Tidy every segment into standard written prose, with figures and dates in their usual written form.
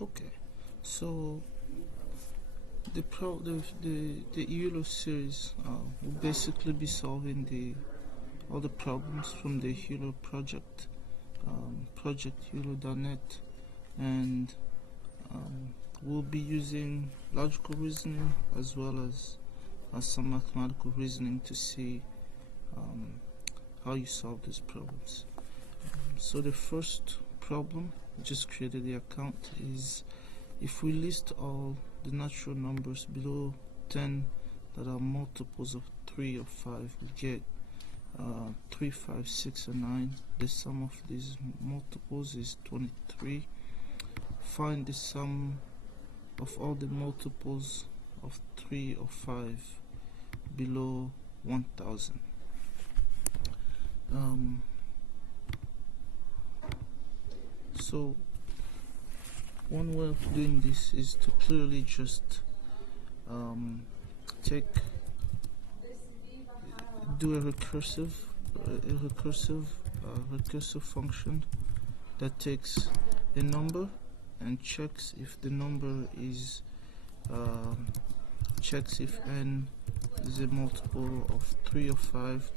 Okay, so the Euler series will basically be solving all the problems from the Euler project, project Euler.net, and we'll be using logical reasoning as well as some mathematical reasoning to see how you solve these problems. So the first problem, I just created the account, is if we list all the natural numbers below 10 that are multiples of 3 or 5, we get 3, 5, 6, and 9. The sum of these multiples is 23. Find the sum of all the multiples of 3 or 5 below 1000. So one way of doing this is to clearly just do a recursive function that takes a number and checks if the number is checks if n is a multiple of 3 or 5,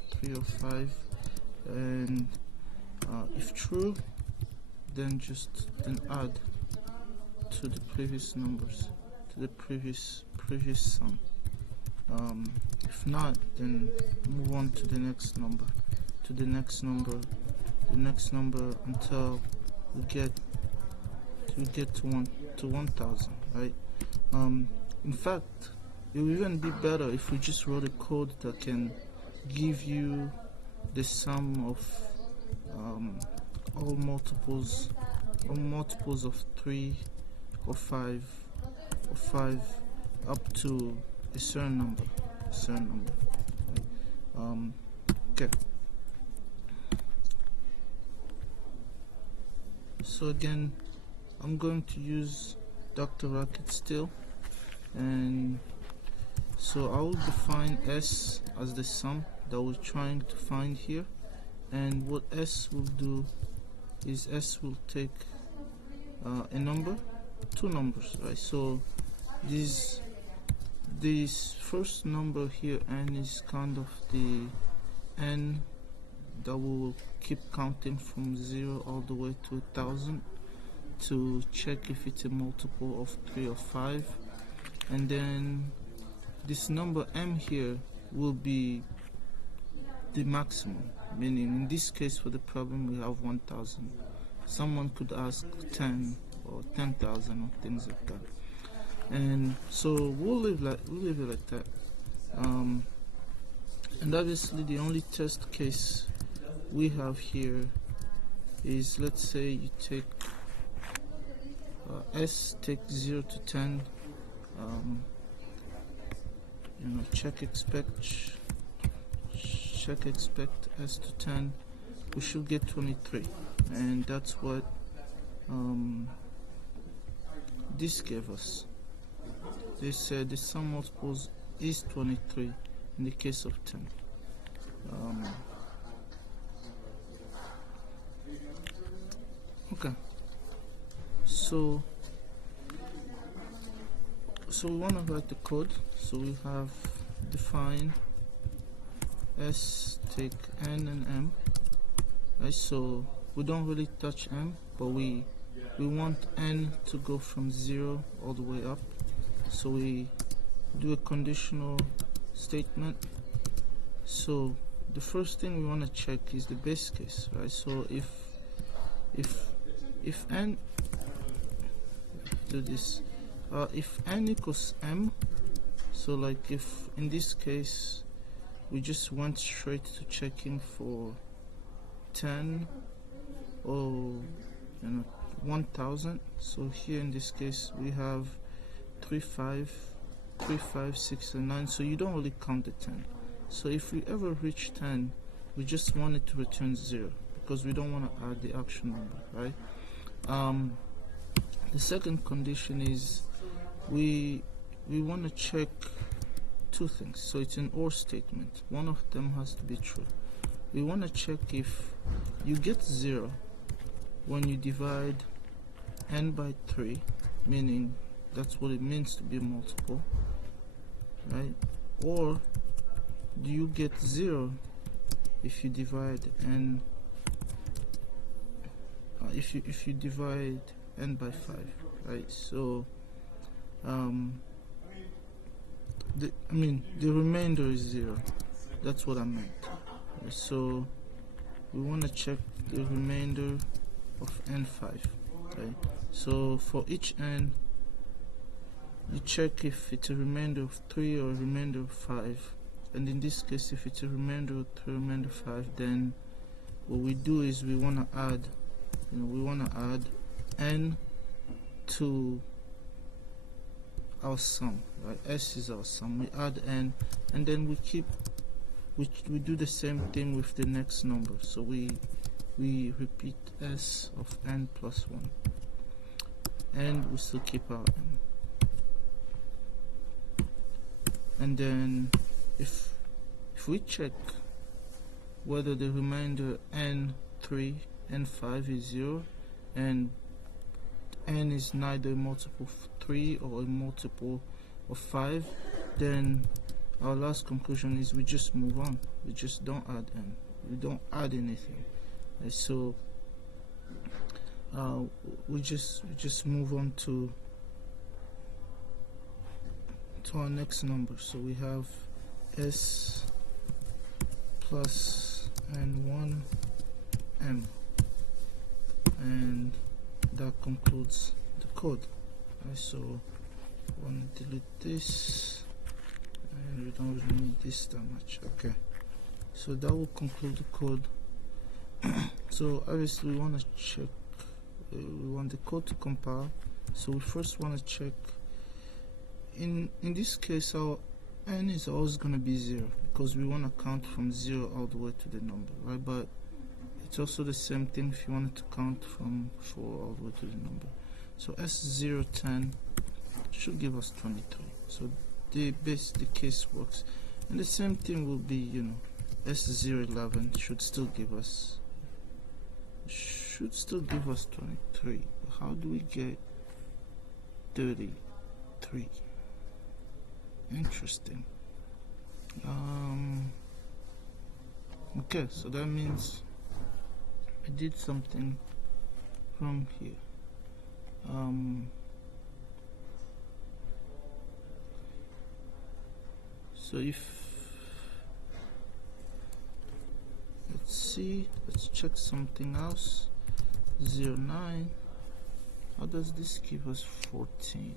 and if true, then add to the previous numbers, to the previous sum. If not, then move on to the next number, the next number until we get to 1000, right? In fact, it will even be better if we just wrote a code that can give you the sum of all multiples of 3 or 5 up to a certain number, okay. So again, I'm going to use Dr. Racket still, and so I will define S as the sum that we're trying to find here, and what S will do is S will take a number, two numbers, right? So this first number here, n, is kind of the n that will keep counting from 0 all the way to 1000 to check if it's a multiple of 3 or 5, and then this number m here will be the maximum, meaning in this case for the problem we have 1000. Someone could ask 10 or 10,000 or things like that, and so we'll leave it like that. And obviously the only test case we have here is, let's say you take S takes 0 to 10, check expect S to 10, we should get 23, and that's what this gave us. They said the sum multiples is 23 in the case of 10. Okay, so we want to write the code. So we have define S take n and m, right? So we don't really touch m, but we want n to go from 0 all the way up, so we do a conditional statement. So the first thing we want to check is the base case, right? So if n, do this, if n equals m, so like if in this case we just went straight to checking for 10 or 1000, so here in this case we have 3, 5, 6, and 9, so you don't really count the 10. So if we ever reach 10, we just want it to return 0 because we don't want to add the actual number, right? The second condition is we want to check two things. So it's an OR statement. One of them has to be true. We want to check if you get 0 when you divide n by 3 meaning that's what it means to be a multiple, right? Or do you get 0 if you divide n if you divide n by 5, right? So the remainder is 0. That's what I meant. So we want to check the remainder of n5, right? So for each n, you check if it's a remainder of 3 or a remainder of 5, and in this case, if it's a remainder of 3 or remainder of 5, then what we do is we want to add, n to our sum, right? S is our sum. We add n, and then we do the same thing with the next number. So we repeat s of n plus 1, and we still keep our n. And then if we check whether the remainder n3, n5 is 0, and n is neither a multiple of 3 or a multiple of 5, then our last conclusion is we just move on. We just don't add n. We don't add anything. And so we just move on to our next number. So we have s plus n1 m, and that concludes the code. Right, so I want to delete this, and we don't really need this that much. Okay, so that will conclude the code. So obviously we want to check, we want the code to compile. So we first want to check, in this case our n is always going to be 0, because we want to count from 0 all the way to the number, right? But it's also the same thing if you wanted to count from 4 all the way to the number. So S010 should give us 23. So the case works. And the same thing will be, S011 should still give us 23. But how do we get 33? Interesting. Okay, so that means I did something wrong here. So let's check something else. 09, how does this give us 14?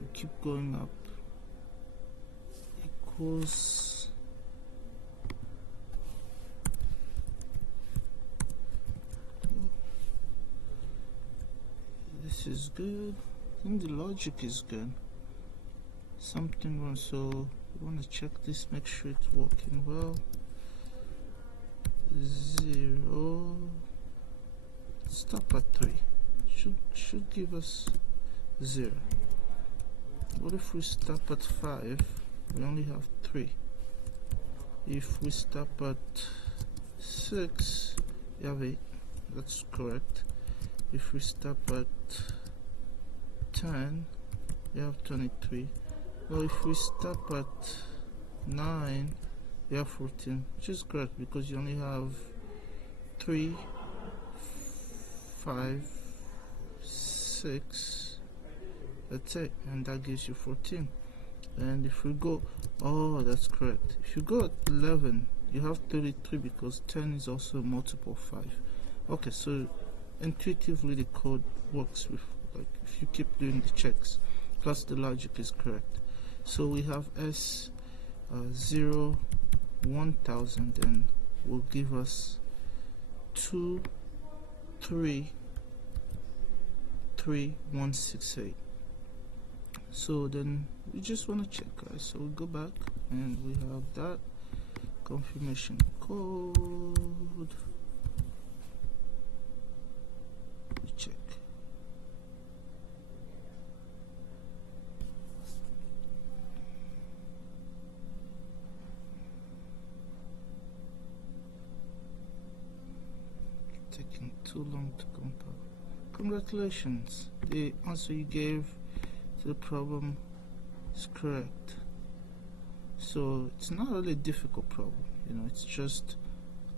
We keep going up. Equals, this is good. I think the logic is good. Something wrong, so we want to check this, make sure it's working well. 0, stop at 3, should give us 0. What if we stop at 5? We only have 3. If we stop at 6, we have 8. That's correct. If we stop at 10, we have 23. Well, if we stop at 9, we have 14, which is correct because you only have 3, 5, 6. That's it, and that gives you 14. And if we go, oh, that's correct. If you go at 11, you have 33 because 10 is also a multiple of 5. Okay, so intuitively the code works with, like, if you keep doing the checks, plus the logic is correct. So we have S 0 1000, and will give us 2 3 3 168. So then we just want to check, guys. So we go back and we have that confirmation code. We check. taking too long to compile. Congratulations, the answer you gave to the problem is correct. So it's not really a difficult problem, it's just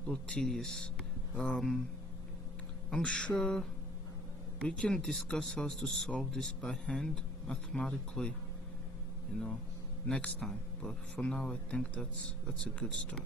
a little tedious. I'm sure we can discuss how to solve this by hand mathematically, next time, but for now I think that's a good start.